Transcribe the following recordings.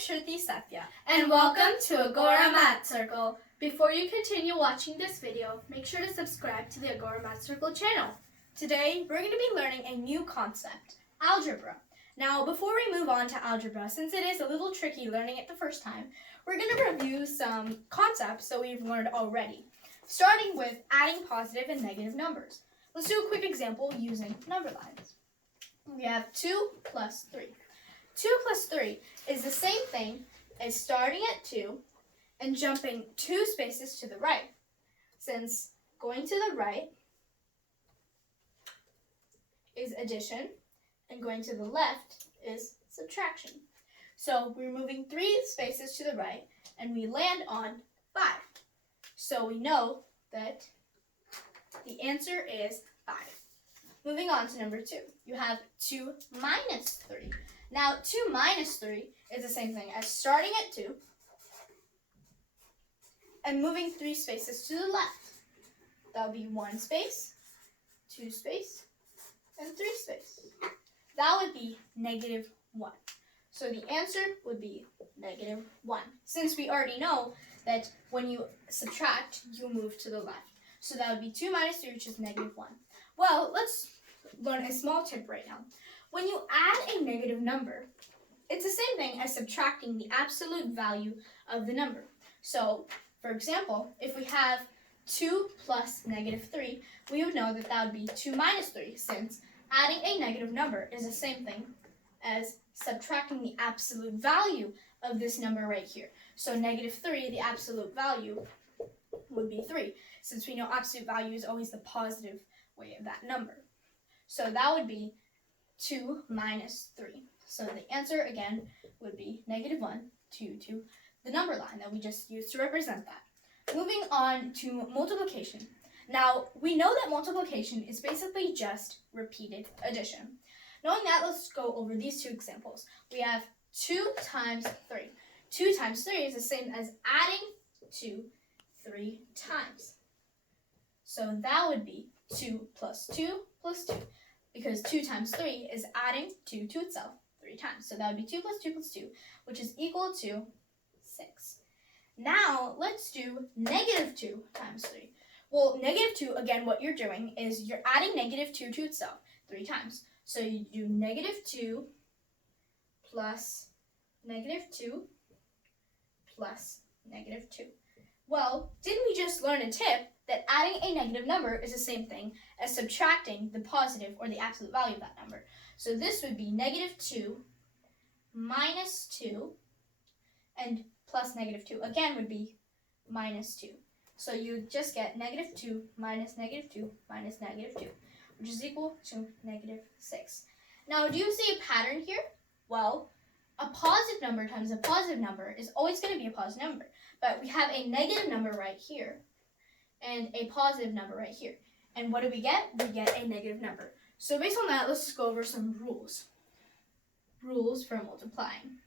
Shruthi Satya, and welcome to Agora Math Circle. Before you continue watching this video, make sure to subscribe to the Agora Math Circle channel. Today, we're going to be learning a new concept, algebra. Now, before we move on to algebra, since it is a little tricky learning it the first time, we're going to review some concepts that we've learned already, starting with adding positive and negative numbers. Let's do a quick example using number lines. We have 2 plus 3. 2 plus 3 is the same thing as starting at 2 and jumping 2 spaces to the right, since going to the right is addition and going to the left is subtraction. So we're moving 3 spaces to the right and we land on 5. So we know that the answer is 5. Moving on to number 2, you have 2 minus 3. Now, 2 minus 3 is the same thing as starting at 2 and moving 3 spaces to the left. That would be 1 space, 2 space, and 3 space. That would be negative 1. So the answer would be negative 1, since we already know that when you subtract, you move to the left. So that would be 2 minus 3, which is negative 1. Well, let's learn a small tip right now. When you add a negative number, it's the same thing as subtracting the absolute value of the number. So, for example, if we have 2 plus negative 3, we would know that that would be 2 minus 3, since adding a negative number is the same thing as subtracting the absolute value of this number right here. So negative 3, the absolute value, would be 3, since we know absolute value is always the positive way of that number. So that would be 2 minus 3. So the answer, again, would be negative 1 to the number line that we just used to represent that. Moving on to multiplication. Now, we know that multiplication is basically just repeated addition. Knowing that, let's go over these 2 examples. We have 2 times 3. 2 times 3 is the same as adding 2 3 times. So that would be 2 plus 2 plus 2. Because 2 times 3 is adding 2 to itself 3 times. So that would be 2 plus 2 plus 2, which is equal to 6. Now, let's do negative 2 times 3. Well, negative 2, again, what you're doing is you're adding negative 2 to itself 3 times. So you do negative 2 plus negative 2 plus negative 2. Well, didn't we just learn a tip that adding a negative number is the same thing as subtracting the positive or the absolute value of that number? So this would be negative 2 minus 2 and plus negative 2 again would be minus 2. So you just get negative 2 minus negative 2 minus negative 2, which is equal to negative 6. Now, do you see a pattern here? Well, a positive number times a positive number is always going to be a positive number. But we have a negative number right here and a positive number right here. And what do we get? We get a negative number. So based on that, let's just go over some rules. Rules for multiplying.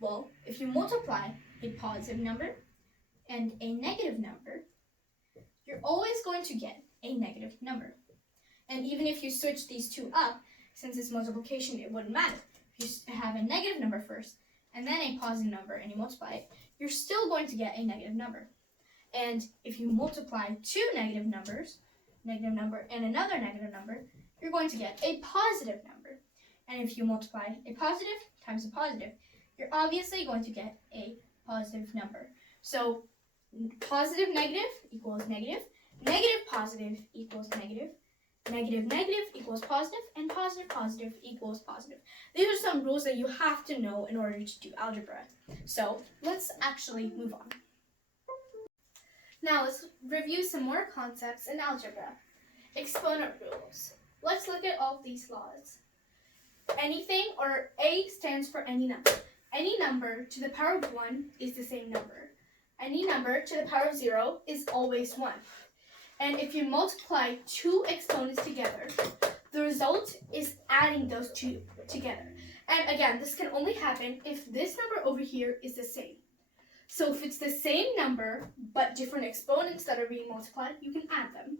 Well, if you multiply a positive number and a negative number, you're always going to get a negative number. And even if you switch these 2 up, since it's multiplication, it wouldn't matter. If you have a negative number first and then a positive number and you multiply it, you're still going to get a negative number. And if you multiply 2 negative numbers, negative number and another negative number, you're going to get a positive number. And if you multiply a positive times a positive, you're obviously going to get a positive number. So positive negative equals negative, negative positive equals negative, negative negative equals positive, and positive positive equals positive. These are some rules that you have to know in order to do algebra. So let's actually move on. Now let's review some more concepts in algebra. Exponent rules. Let's look at all of these laws. Anything, or A stands for any number. Any number to the power of 1 is the same number. Any number to the power of 0 is always 1. And if you multiply 2 exponents together, the result is adding those 2 together. And again, this can only happen if this number over here is the same. So if it's the same number, but different exponents that are being multiplied, you can add them.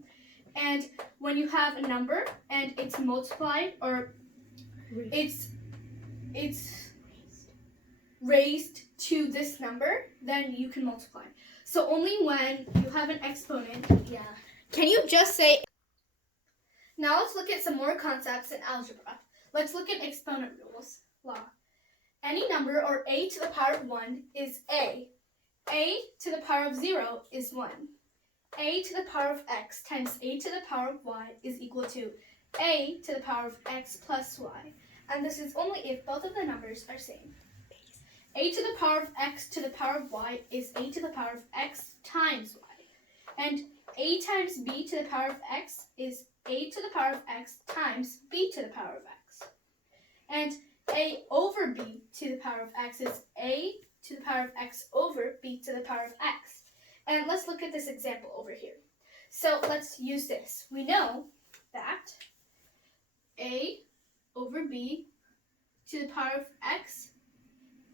And when you have a number and it's multiplied, or it's raised to this number, then you can multiply. So only when you have an exponent, can you just say... Now let's look at some more concepts in algebra. Let's look at exponent rules. Law. Any number or a to the power of 1 is a. A to the power of 0 is 1. A to the power of x times a to the power of y is equal to a to the power of x plus y. And this is only if both of the numbers are same. A to the power of x to the power of y is a to the power of x times y. And a times b to the power of x is a to the power of x times b to the power of x. And a over b to the power of x is a to the power of x over b to the power of x. And let's look at this example over here. So let's use this. We know that a over b to the power of x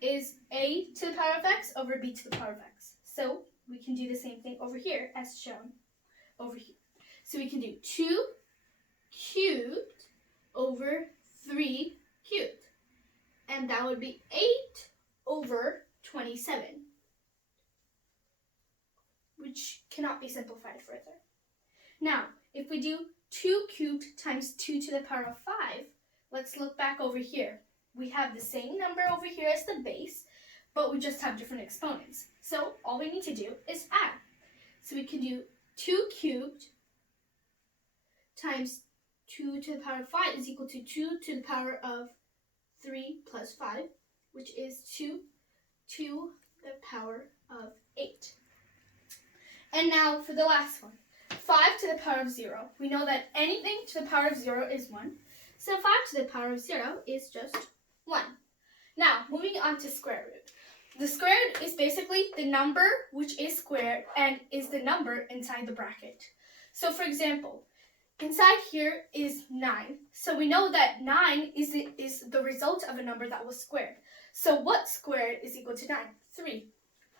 is a to the power of x over b to the power of x. So we can do the same thing over here as shown over here. So we can do 2 cubed over 3 cubed. And that would be 8 over 27, which cannot be simplified further. Now, if we do 2 cubed times 2 to the power of 5, let's look back over here. We have the same number over here as the base, but we just have different exponents. So all we need to do is add. So we can do 2 cubed times 2 to the power of 5 is equal to 2 to the power of 3 plus 5, which is 2 to the power of 8. And now for the last one, 5 to the power of 0. We know that anything to the power of 0 is 1. So 5 to the power of 0 is just 1. Now, moving on to square root. The square root is basically the number which is squared and is the number inside the bracket. So for example, inside here is 9. So we know that 9 is the result of a number that was squared. So what squared is equal to 9? 3.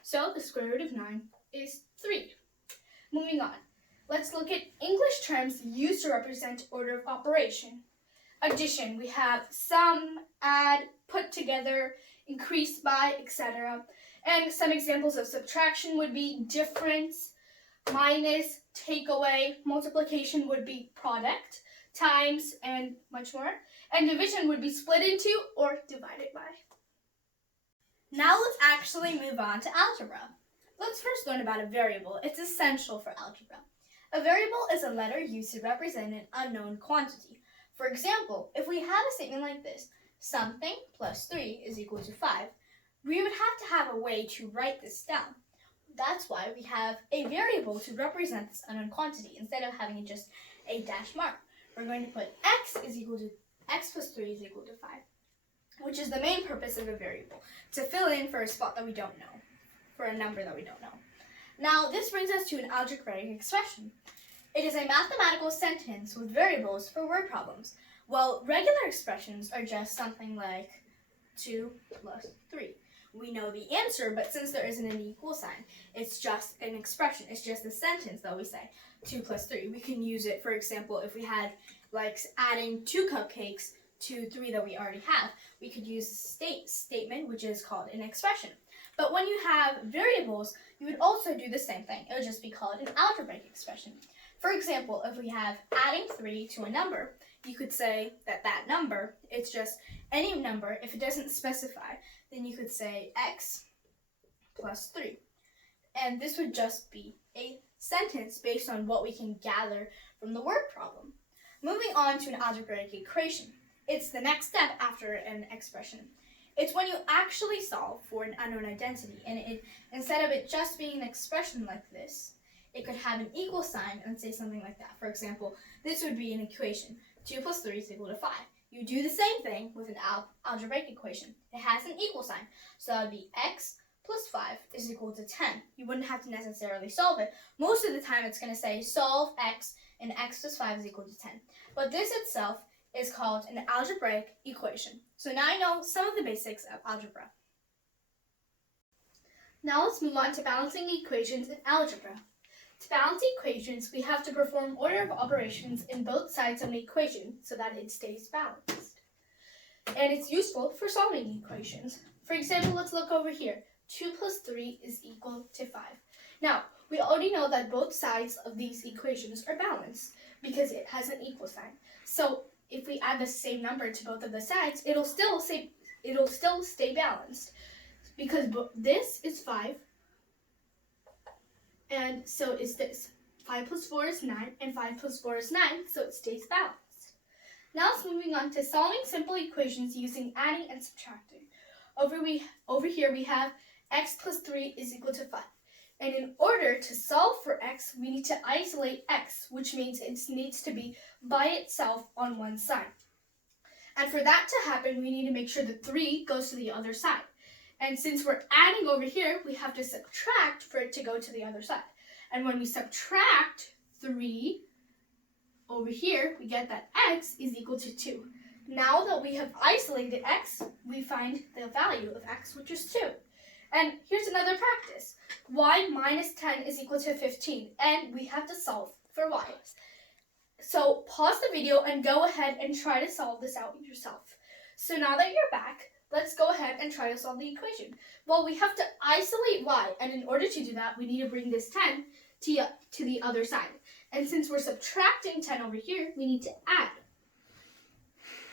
So the square root of 9 is 3. Moving on. Let's look at English terms used to represent order of operation. Addition, we have sum, add, put together, increase by, etc. And some examples of subtraction would be difference, minus, take away. Multiplication would be product, times, and much more. And division would be split into or divided by. Now let's actually move on to algebra. Let's first learn about a variable. It's essential for algebra. A variable is a letter used to represent an unknown quantity. For example, if we had a statement like this, something plus 3 is equal to 5, we would have to have a way to write this down. That's why we have a variable to represent this unknown quantity instead of having just a dash mark. We're going to put x plus 3 is equal to 5, which is the main purpose of a variable, to fill in for a spot that we don't know, for a number that we don't know. Now, this brings us to an algebraic expression. It is a mathematical sentence with variables for word problems, while regular expressions are just something like 2 plus 3. We know the answer, but since there isn't an equal sign, it's just an expression. It's just a sentence that we say, 2 plus 3. We can use it, for example, if we had like adding 2 cupcakes to 3 that we already have. We could use a statement, which is called an expression. But when you have variables, you would also do the same thing. It would just be called an algebraic expression. For example, if we have adding 3 to a number, you could say that that number, it's just any number. If it doesn't specify, then you could say x plus 3. And this would just be a sentence based on what we can gather from the word problem. Moving on to an algebraic equation. It's the next step after an expression. It's when you actually solve for an unknown identity, and instead of it just being an expression like this, it could have an equal sign and say something like that. For example, this would be an equation. 2 plus 3 is equal to 5. You do the same thing with an algebraic equation. It has an equal sign. So that would be x plus 5 is equal to 10. You wouldn't have to necessarily solve it. Most of the time it's going to say solve x and x plus 5 is equal to 10. But this itself is called an algebraic equation. So now I know some of the basics of algebra. Now let's move on to balancing equations in algebra. To balance equations, we have to perform order of operations in both sides of an equation so that it stays balanced. And it's useful for solving equations. For example, let's look over here. 2 plus 3 is equal to 5. Now, we already know that both sides of these equations are balanced because it has an equal sign. So if we add the same number to both of the sides, it'll still stay balanced because this is 5 and so is this. 5 plus 4 is 9 and 5 plus 4 is 9, so it stays balanced. Now it's moving on to solving simple equations using adding and subtracting. Over here we have x plus 3 is equal to 5. And in order to solve for x, we need to isolate x, which means it needs to be by itself on one side. And for that to happen, we need to make sure the 3 goes to the other side. And since we're adding over here, we have to subtract for it to go to the other side. And when we subtract 3 over here, we get that x is equal to 2. Now that we have isolated x, we find the value of x, which is 2. And here's another practice. Y minus 10 is equal to 15, and we have to solve for y. So pause the video and go ahead and try to solve this out yourself. So now that you're back, let's go ahead and try to solve the equation. Well, we have to isolate y, and in order to do that, we need to bring this 10 to the other side. And since we're subtracting 10 over here, we need to add.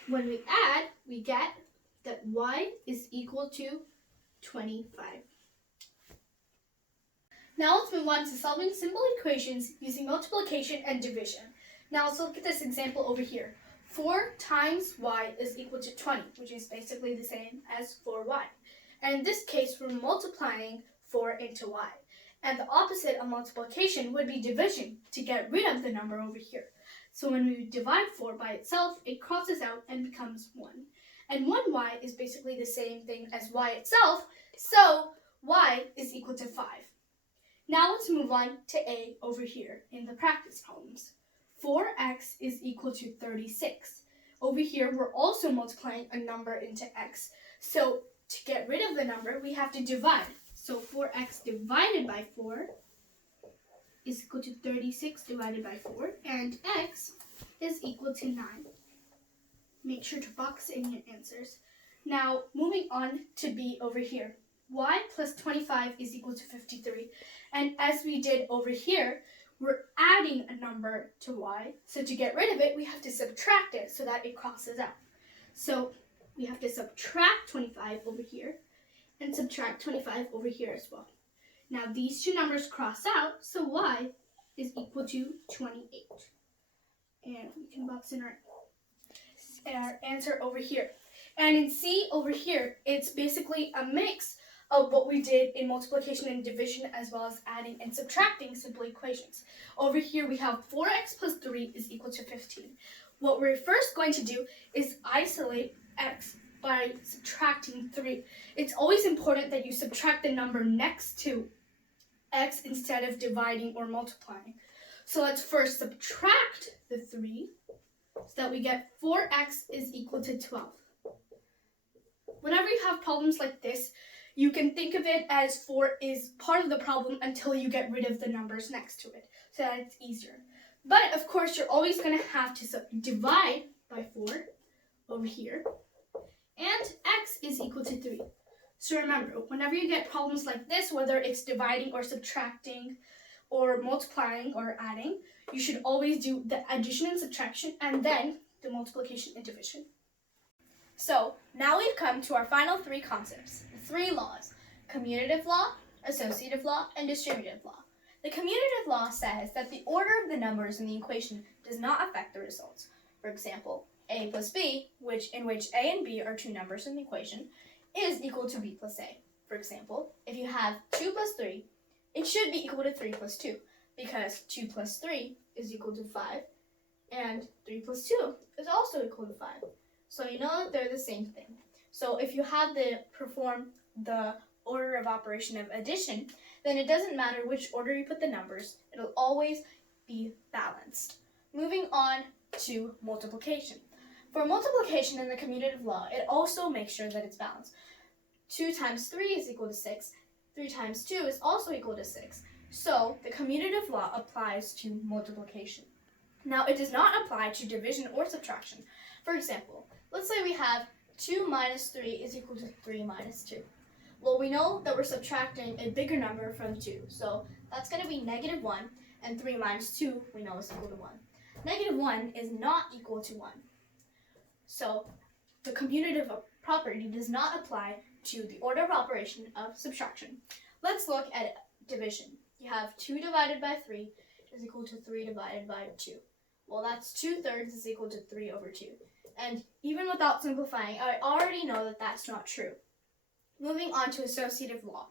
When we add, we get that y is equal to 25. Now let's move on to solving simple equations using multiplication and division. Now let's look at this example over here. 4 times y is equal to 20, which is basically the same as 4y. And in this case, we're multiplying 4 into y. And the opposite of multiplication would be division, to get rid of the number over here. So when we divide 4 by itself, it crosses out and becomes 1. And 1y is basically the same thing as y itself, so y is equal to 5. Now let's move on to A over here in the practice problems. 4x is equal to 36. Over here, we're also multiplying a number into x. So to get rid of the number, we have to divide. So 4x divided by 4 is equal to 36 divided by 4, and x is equal to 9. Make sure to box in your answers. Now, moving on to B over here. Y plus 25 is equal to 53. And as we did over here, we're adding a number to y. So to get rid of it, we have to subtract it so that it crosses out. So we have to subtract 25 over here and subtract 25 over here as well. Now these two numbers cross out, so y is equal to 28. And we can box in our answer over here. And in C over here, it's basically a mix of what we did in multiplication and division, as well as adding and subtracting simple equations. Over here we have 4x plus 3 is equal to 15. What we're first going to do is isolate x by subtracting 3. It's always important that you subtract the number next to x instead of dividing or multiplying. So let's first subtract the 3 so that we get 4x is equal to 12. Whenever you have problems like this, you can think of it as 4 is part of the problem until you get rid of the numbers next to it, so that it's easier. But of course, you're always going to have to divide by 4 over here, and x is equal to 3. So remember, whenever you get problems like this, whether it's dividing or subtracting or multiplying or adding, you should always do the addition and subtraction and then the multiplication and division. So now we've come to our final 3 concepts, the 3 laws: commutative law, associative law, and distributive law. The commutative law says that the order of the numbers in the equation does not affect the results. For example, a plus b, in which a and b are 2 numbers in the equation, is equal to b plus a. For example, if you have 2 plus 3, it should be equal to 3 plus 2, because 2 plus 3 is equal to 5, and 3 plus 2 is also equal to 5. So you know they're the same thing. So if you have to perform the order of operation of addition, then it doesn't matter which order you put the numbers, it'll always be balanced. Moving on to multiplication. For multiplication in the commutative law, it also makes sure that it's balanced. 2 times 3 is equal to 6. 3 times 2 is also equal to 6. So the commutative law applies to multiplication. Now, it does not apply to division or subtraction. For example, let's say we have 2 minus 3 is equal to 3 minus 2. Well, we know that we're subtracting a bigger number from 2. So that's going to be negative 1. And 3 minus 2, we know, is equal to 1. Negative 1 is not equal to 1. So the commutative property does not apply to the order of operation of subtraction. Let's look at division. You have 2 divided by 3 is equal to 3 divided by 2. Well, that's 2/3 is equal to 3 over 2. And even without simplifying, I already know that that's not true. Moving on to associative law.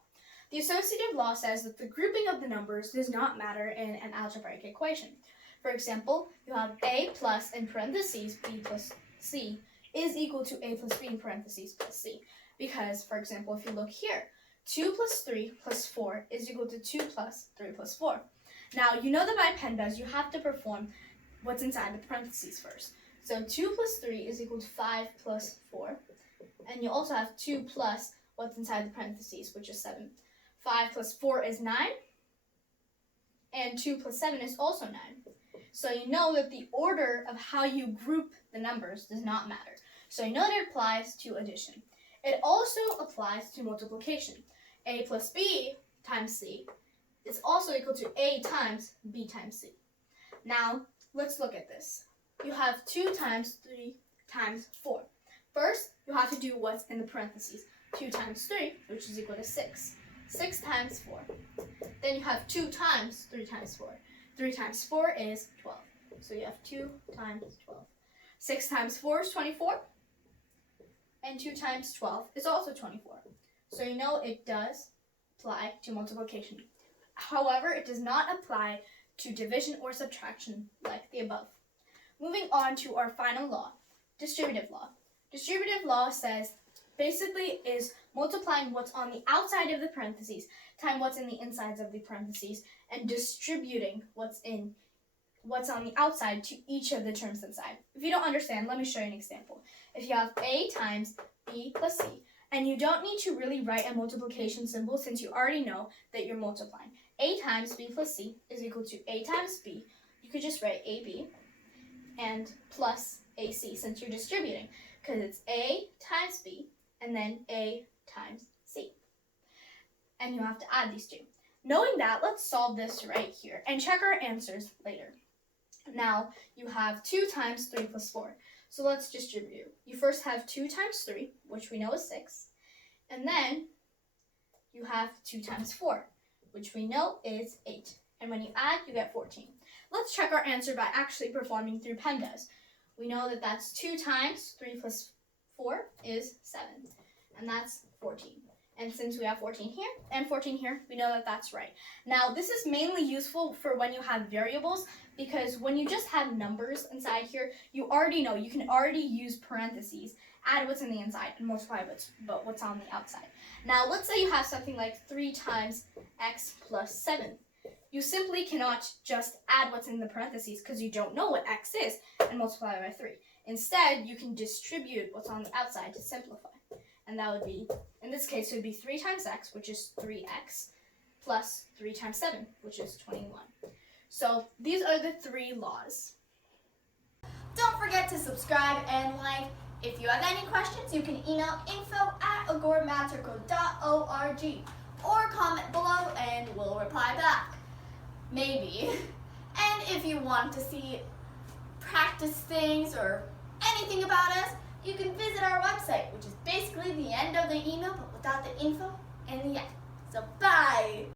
The associative law says that the grouping of the numbers does not matter in an algebraic equation. For example, you have a plus in parentheses b plus c is equal to a plus b in parentheses plus c. Because, for example, if you look here, 2 plus 3 plus 4 is equal to 2 plus 3 plus 4. Now, you know that by PEMDAS, you have to perform what's inside the parentheses first. So 2 plus 3 is equal to 5 plus 4. And you also have 2 plus what's inside the parentheses, which is 7. 5 plus 4 is 9. And 2 plus 7 is also 9. So you know that the order of how you group the numbers does not matter. So you know that it applies to addition. It also applies to multiplication. A plus b times c is also equal to a times b times c. Now, let's look at this. You have 2 times 3 times 4. First, you have to do what's in the parentheses. 2 times 3, which is equal to 6. 6 times 4. Then you have 2 times 3 times 4. 3 times 4 is 12. So you have 2 times 12. 6 times 4 is 24. And 2 times 12 is also 24. So you know it does apply to multiplication. However, it does not apply to division or subtraction like the above. Moving on to our final law, distributive law. Distributive law says basically is multiplying what's on the outside of the parentheses times what's in the insides of the parentheses and distributing what's on the outside to each of the terms inside. If you don't understand, let me show you an example. If you have a times b plus c, and you don't need to really write a multiplication symbol since you already know that you're multiplying. A times b plus c is equal to a times b. You could just write ab and plus ac since you're distributing, because it's a times b and then a times c. And you have to add these two. Knowing that, let's solve this right here and check our answers later. Now, you have 2 times 3 plus 4. So let's distribute. You first have 2 times 3, which we know is 6. And then you have 2 times 4, which we know is 8. And when you add, you get 14. Let's check our answer by actually performing through PEMDAS. We know that that's 2 times 3 plus 4 is 7. And that's 14. And since we have 14 here and 14 here, we know that that's right. Now, this is mainly useful for when you have variables, because when you just have numbers inside here, you already know, you can already use parentheses, add what's in the inside, and multiply what's on the outside. Now, let's say you have something like 3 times x plus 7. You simply cannot just add what's in the parentheses because you don't know what x is and multiply it by 3. Instead, you can distribute what's on the outside to simplify. And that would be, in this case, it would be 3 times x, which is 3x, plus 3 times 7, which is 21. So these are the 3 laws. Don't forget to subscribe and like. If you have any questions, you can email info@agoramathcircle.org or comment below and we'll reply back. Maybe. And if you want to see practice things or anything about us, you can visit our website, which is basically the end of the email, but without the info and the end. So bye!